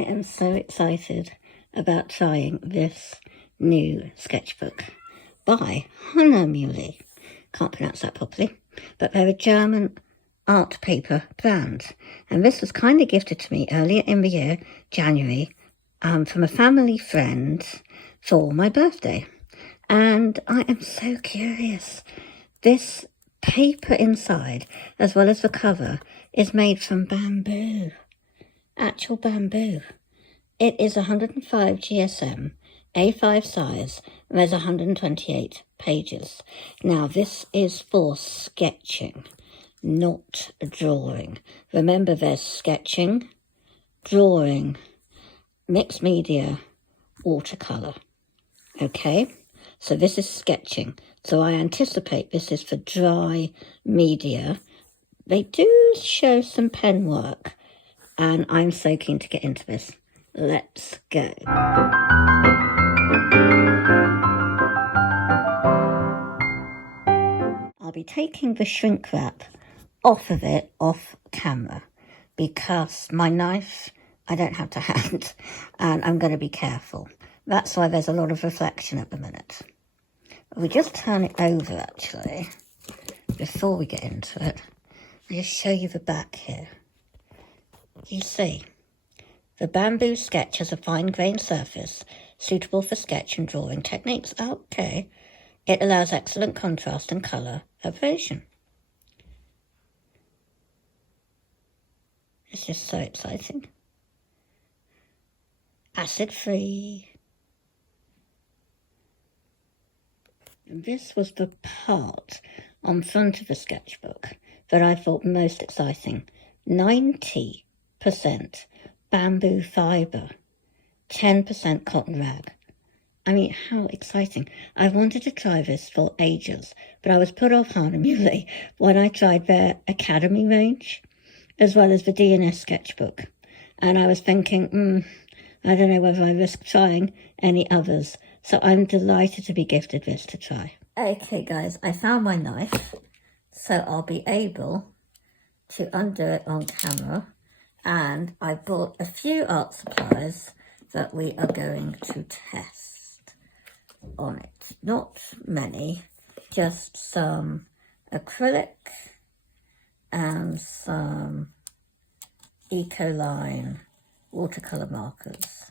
am so excited about trying this new sketchbook by Hahnemühle. Can't pronounce that properly, but they're a German art paper brand. And this was kindly gifted to me earlier in the year, January, from a family friend for my birthday. And I am so curious. This paper inside, as well as the cover, is made from bamboo. Actual bamboo. It is 105 GSM, A5 size, and there's 128 pages. Now, this is for sketching, not drawing. Remember, there's sketching, drawing, mixed media, watercolour. Okay, so this is sketching. So I anticipate this is for dry media. They do show some pen work, and I'm so keen to get into this. Let's go. I'll be taking the shrink wrap off of it, off camera, because my knife I don't have to hand, and I'm going to be careful. That's why there's a lot of reflection at the minute. We just turn it over, actually, before we get into it. I'll just show you the back here. You see, the bamboo sketch has a fine-grained surface, suitable for sketch and drawing techniques. Okay. It allows excellent contrast and colour aberration. It's just so exciting. Acid-free. This was the part on front of the sketchbook that I thought most exciting. 90% bamboo fibre, 10% cotton rag. I mean, how exciting. I wanted to try this for ages, but I was put off Hahnemühle when I tried their Academy range, as well as the D&S sketchbook. And I was thinking, I don't know whether I risk trying any others. So I'm delighted to be gifted this to try. Okay, guys, I found my knife, so I'll be able to undo it on camera. And I bought a few art supplies that we are going to test on it. Not many, just some acrylic and some Ecoline watercolour markers.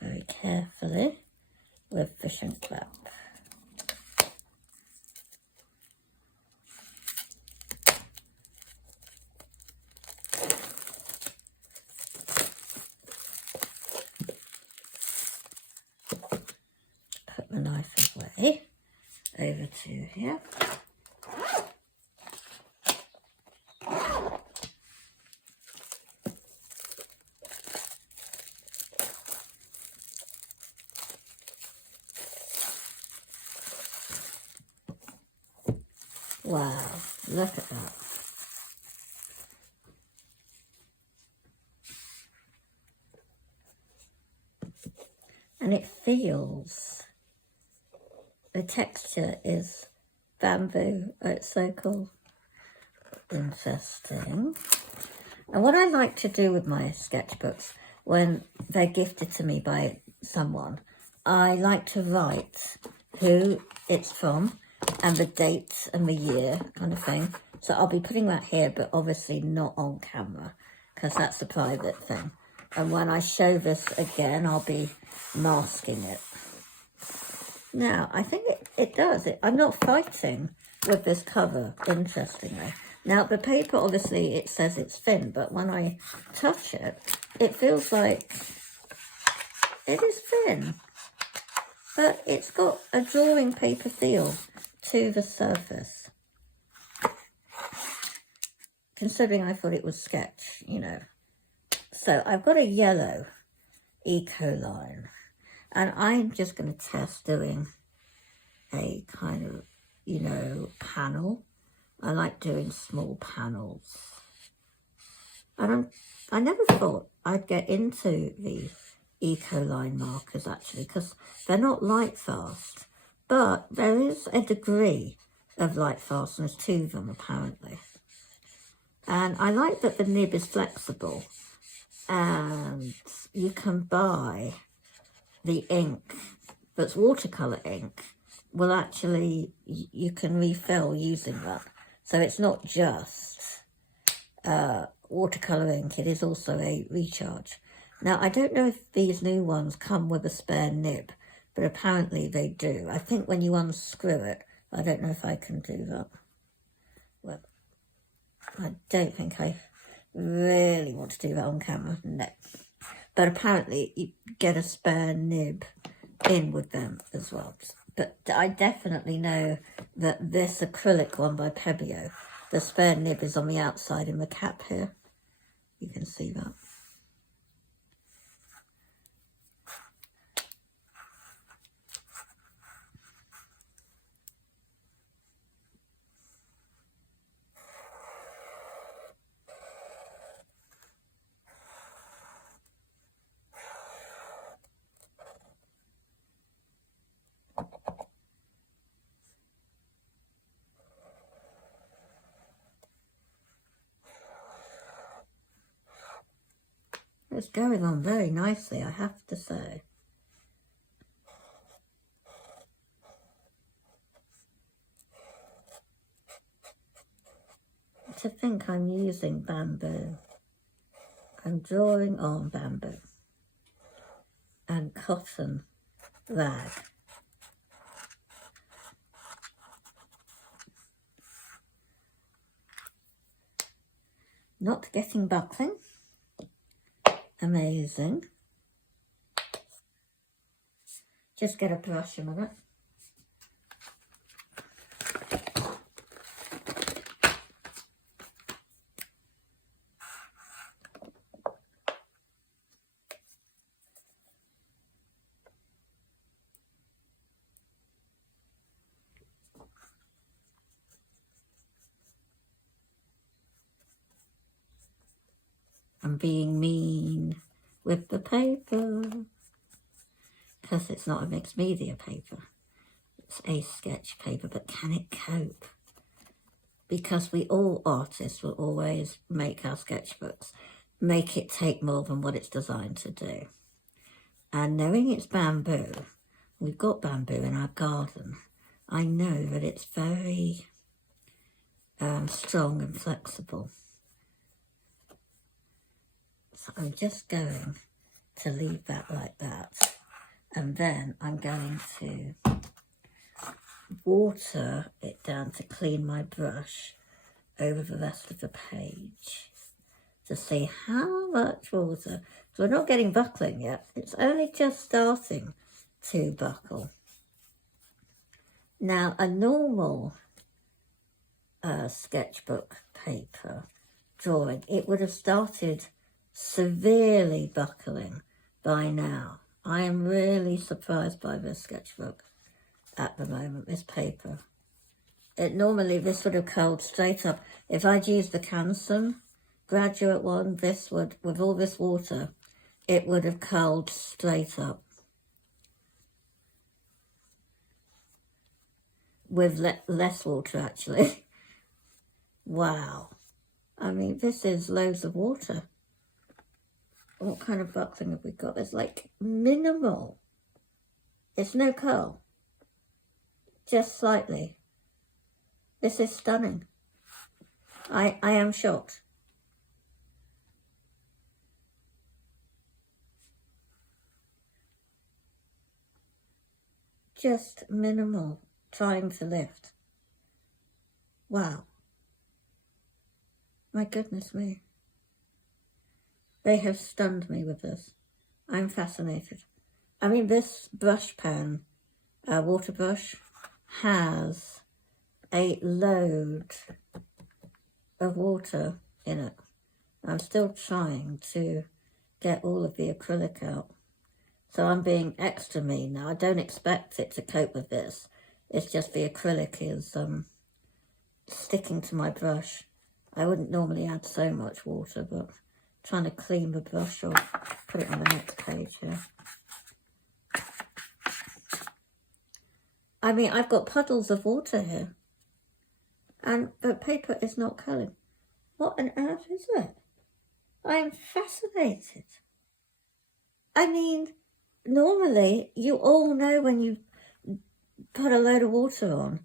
Very carefully with the shrink wrap. Put the knife away, over to here. Wow, look at that. And it feels, the texture is bamboo. Oh, it's so cool. Interesting. And what I like to do with my sketchbooks, when they're gifted to me by someone, I like to write who it's from, and the date and the year kind of thing. So I'll be putting that here, but obviously not on camera, because that's a private thing. And when I show this again, I'll be masking it. Now, I think it does. I'm not fighting with this cover, interestingly. Now, the paper, obviously, it says it's thin, but when I touch it, it feels like it is thin. But it's got a drawing paper feel to the surface. Considering I thought it was sketch, you know. So I've got a yellow Ecoline, and I'm just going to test doing a kind of, you know, panel. I like doing small panels. And I never thought I'd get into the Ecoline markers, actually, because they're not light fast, but there is a degree of light fastness to them apparently. And I like that the nib is flexible, and you can buy the ink that's watercolour ink. Well, actually, you can refill using that. So it's not just watercolour ink, it is also a recharge. Now, I don't know if these new ones come with a spare nib, but apparently they do. I think when you unscrew it, I don't know if I can do that. Well, I don't think I really want to do that on camera, no. But apparently you get a spare nib in with them as well. But I definitely know that this acrylic one by Pebeo, the spare nib is on the outside in the cap here. You can see that. It's going on very nicely, I have to say. To think I'm using bamboo. I'm drawing on bamboo and cotton rag. Not getting buckling. Amazing. Just get a brush a minute. I'm being mean with the paper because it's not a mixed media paper. It's a sketch paper, but can it cope? Because we all artists will always make our sketchbooks, make it take more than what it's designed to do. And knowing it's bamboo, we've got bamboo in our garden, I know that it's very strong and flexible. So I'm just going to leave that like that. And then I'm going to water it down to clean my brush over the rest of the page to see how much water. So we're not getting buckling yet. It's only just starting to buckle. Now, a normal sketchbook paper drawing, it would have started severely buckling by now. I am really surprised by this sketchbook at the moment, this paper. Normally this would have curled straight up. If I'd used the Canson graduate one, this would, with all this water, it would have curled straight up. With less water actually. Wow. I mean, this is loads of water. What kind of buckling have we got? It's like minimal. It's no curl. Just slightly. This is stunning. I am shocked. Just minimal trying to lift. Wow. My goodness me. They have stunned me with this. I'm fascinated. I mean, this brush pen, water brush, has a load of water in it. I'm still trying to get all of the acrylic out. So I'm being extra mean now. I don't expect it to cope with this. It's just the acrylic is sticking to my brush. I wouldn't normally add so much water, but trying to clean the brush off, put it on the next page here. I mean, I've got puddles of water here. And the paper is not coloured. What on earth is it? I'm fascinated. I mean, normally you all know when you put a load of water on,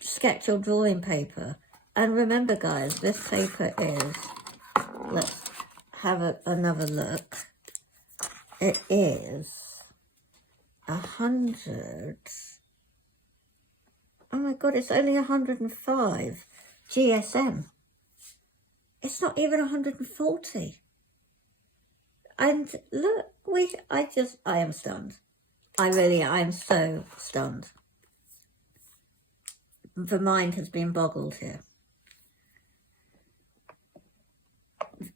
sketch or drawing paper. And remember, guys, this paper is, let's have another look. It is 100. Oh my God, it's only 105 GSM. It's not even 140. And look, I am stunned. I am so stunned. The mind has been boggled here.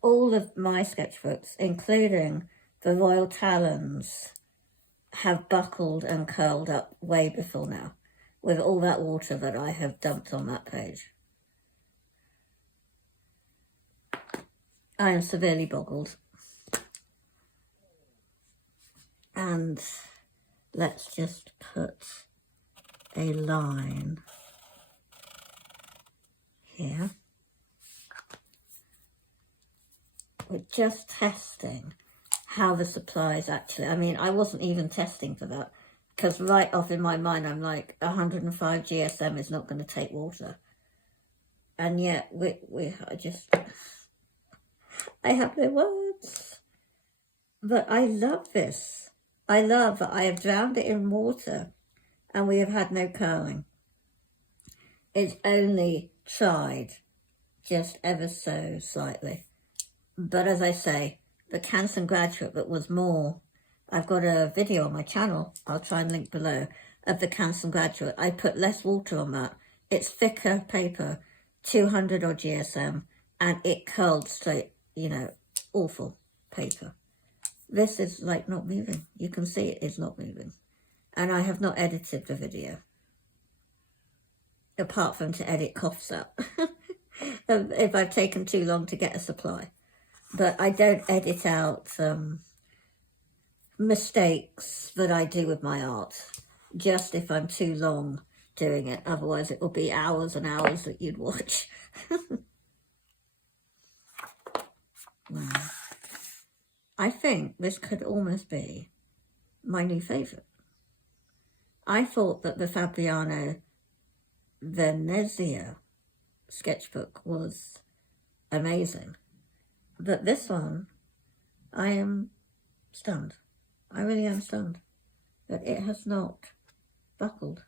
All of my sketchbooks, including the Royal Talons, have buckled and curled up way before now, with all that water that I have dumped on that page. I am severely boggled. And let's just put a line here. We're just testing how the supplies actually, I mean, I wasn't even testing for that, because right off in my mind, I'm like, 105 GSM is not going to take water. And yet, I have no words. But I love this. I love that I have drowned it in water and we have had no curling. It's only tried just ever so slightly. But as I say, the Canson Graduate that was more, I've got a video on my channel, I'll try and link below, of the Canson Graduate. I put less water on that. It's thicker paper, 200 odd GSM, and it curled straight, you know, awful paper. This is like not moving. You can see it is not moving. And I have not edited the video, apart from to edit coughs out, if I've taken too long to get a supply. But I don't edit out mistakes that I do with my art, just if I'm too long doing it. Otherwise it will be hours and hours that you'd watch. Wow. I think this could almost be my new favourite. I thought that the Fabriano Venezia sketchbook was amazing. But this one, I am stunned. I really am stunned that it has not buckled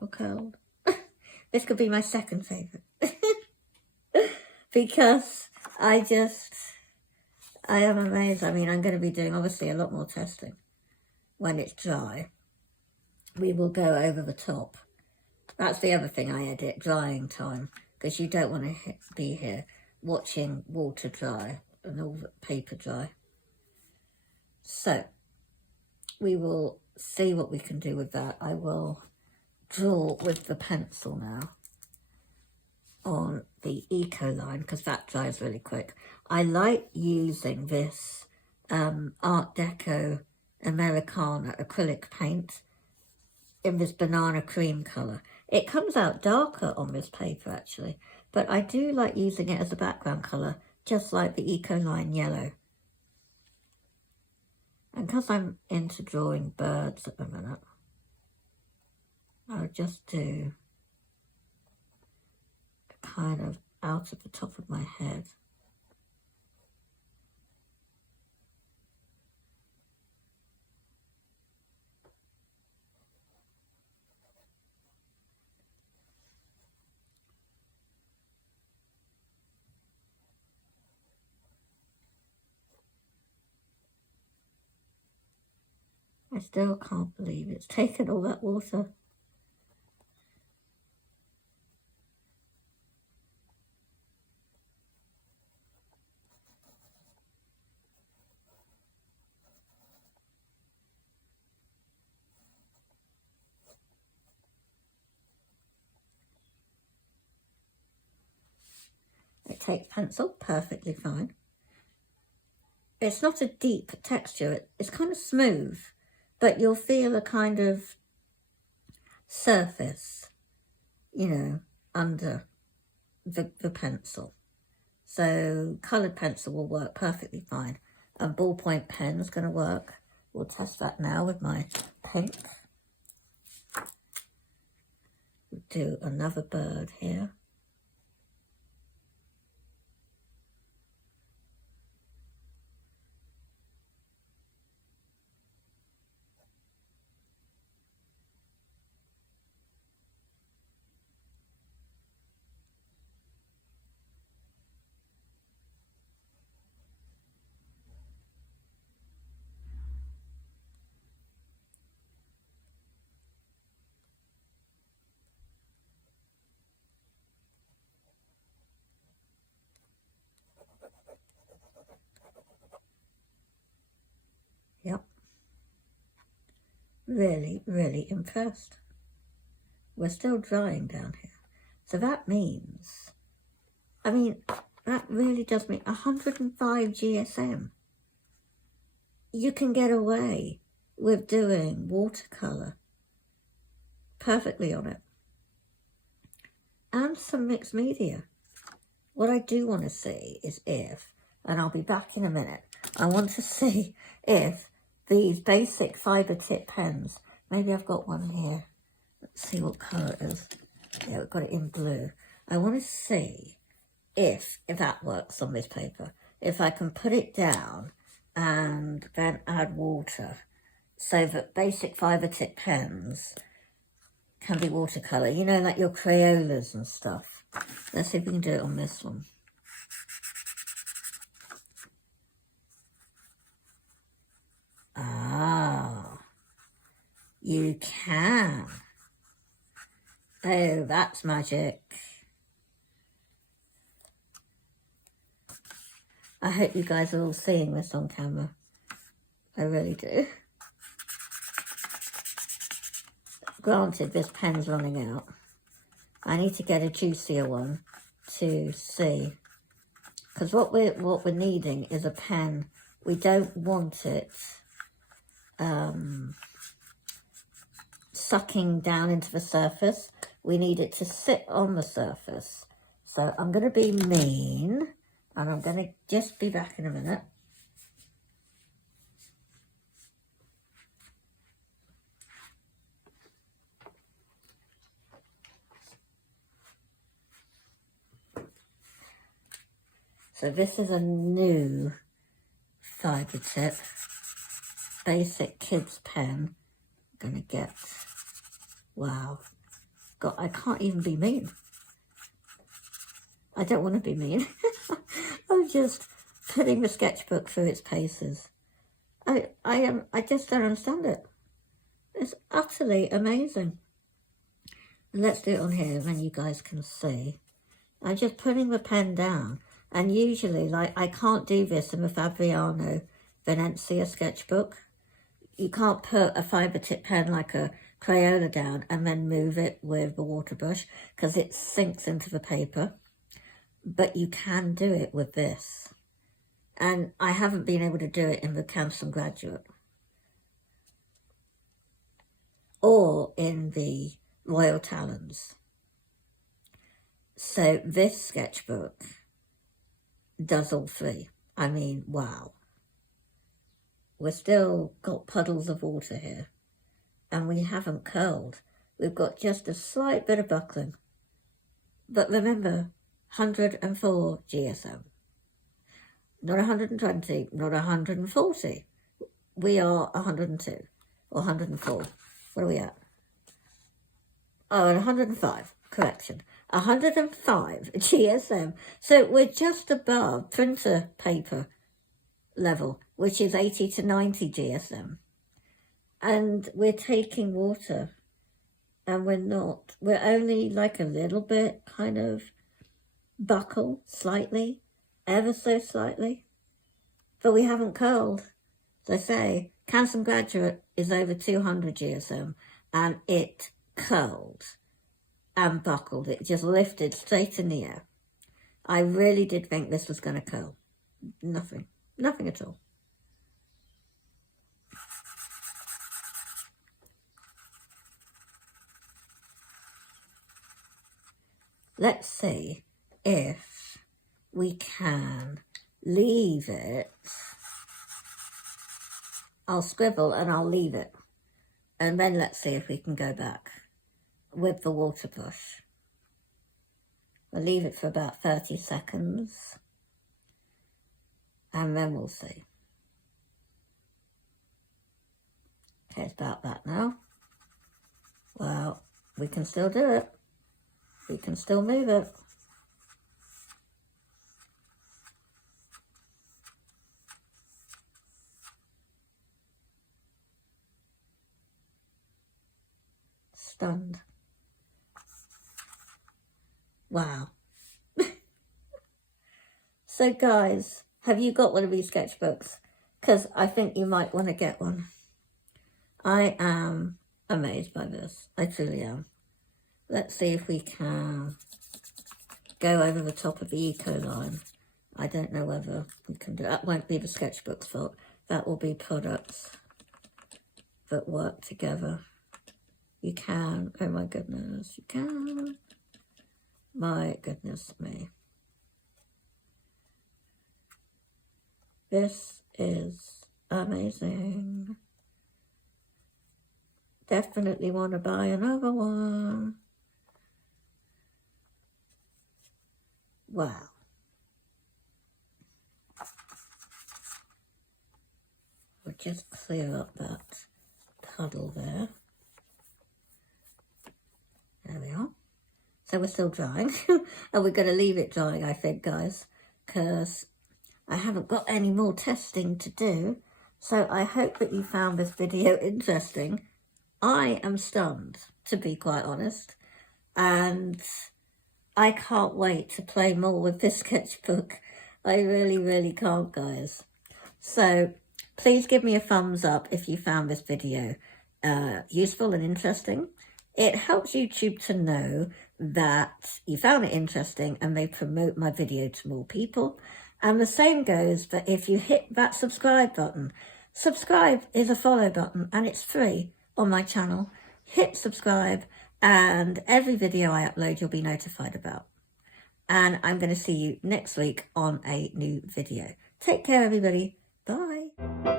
or curled. This could be my second favourite. Because I am amazed. I mean, I'm going to be doing obviously a lot more testing when it's dry. We will go over the top. That's the other thing I edit, drying time, because you don't want to be here watching water dry and all the paper dry. So we will see what we can do with that. I will draw with the pencil now on the Eco line, because that dries really quick. I like using this Art Deco Americana acrylic paint in this banana cream colour. It comes out darker on this paper actually, but I do like using it as a background colour, just like the Eco line yellow. And because I'm into drawing birds at the minute, I'll just do kind of out of the top of my head. I still can't believe it's taken all that water. It takes pencil perfectly fine. It's not a deep texture, it's kind of smooth, but you'll feel a kind of surface, you know, under the pencil. So coloured pencil will work perfectly fine. And ballpoint pen is going to work. We'll test that now with my pink. We'll do another bird here. Yep. Really, really impressed. We're still drying down here. So that means, I mean, that really does mean 105 GSM. You can get away with doing watercolour perfectly on it. And some mixed media. What I do want to see is if, and I'll be back in a minute, I want to see if these basic fibre tip pens, maybe I've got one here. Let's see what colour it is. Yeah, we've got it in blue. I want to see if that works on this paper. If I can put it down and then add water so that basic fibre tip pens can be watercolour. You know, like your Crayolas and stuff. Let's see if we can do it on this one. Ah, you can. Oh, that's magic. I hope you guys are all seeing this on camera. I really do. Granted, this pen's running out. I need to get a juicier one to see. Because what we're needing is a pen. We don't want it sucking down into the surface. We need it to sit on the surface. So I'm going to be mean, and I'm going to just be back in a minute. So this is a new fibre tip, basic kids pen. I'm going to get, wow, God, I can't even be mean. I don't want to be mean. I'm just putting the sketchbook through its paces. I just don't understand it. It's utterly amazing. Let's do it on here, and then you guys can see. I'm just putting the pen down. And usually, like, I can't do this in the Fabriano Venezia sketchbook. You can't put a fibre tip pen like a Crayola down and then move it with the water brush because it sinks into the paper. But you can do it with this. And I haven't been able to do it in the Canson Graduate or in the Royal Talons. So this sketchbook does all three. I mean, wow. We've still got puddles of water here, and we haven't curled. We've got just a slight bit of buckling. But remember, 104 GSM. Not 120, not 140. We are 102 or 104. What are we at? Oh, and 105. Correction. 105 GSM. So we're just above printer paper level, which is 80 to 90 GSM. And we're taking water, and we're only like a little bit kind of buckle, slightly, ever so slightly. But we haven't curled. As I say, Canson Graduate is over 200 GSM, and it curled and buckled. It just lifted straight in the air. I really did think this was going to curl. Nothing at all. let's see if we can leave it. I'll scribble and I'll leave it. And then let's see if we can go back with the water brush. We'll leave it for about 30 seconds. And then we'll see. Okay, it's about that now. Well, we can still do it. We can still move it. Stunned. Wow. So guys, have you got one of these sketchbooks? Because I think you might want to get one. I am amazed by this. I truly am. Let's see if we can go over the top of the eco line. I don't know whether we can do that. Won't be the sketchbook's fault. That will be products that work together. You can. Oh my goodness, you can. My goodness me. This is amazing. Definitely want to buy another one. Wow. We'll just clear up that puddle there. There we are. So we're still drying. And we're going to leave it drying, I think, guys, because I haven't got any more testing to do. So I hope that you found this video interesting. I am stunned, to be quite honest. And I can't wait to play more with this sketchbook. I really, really can't, guys. So please give me a thumbs up if you found this video useful and interesting. It helps YouTube to know that you found it interesting and they promote my video to more people. And the same goes that if you hit that subscribe button, subscribe is a follow button and it's free on my channel. Hit subscribe and every video I upload you'll be notified about. And I'm going to see you next week on a new video. Take care, everybody. Bye.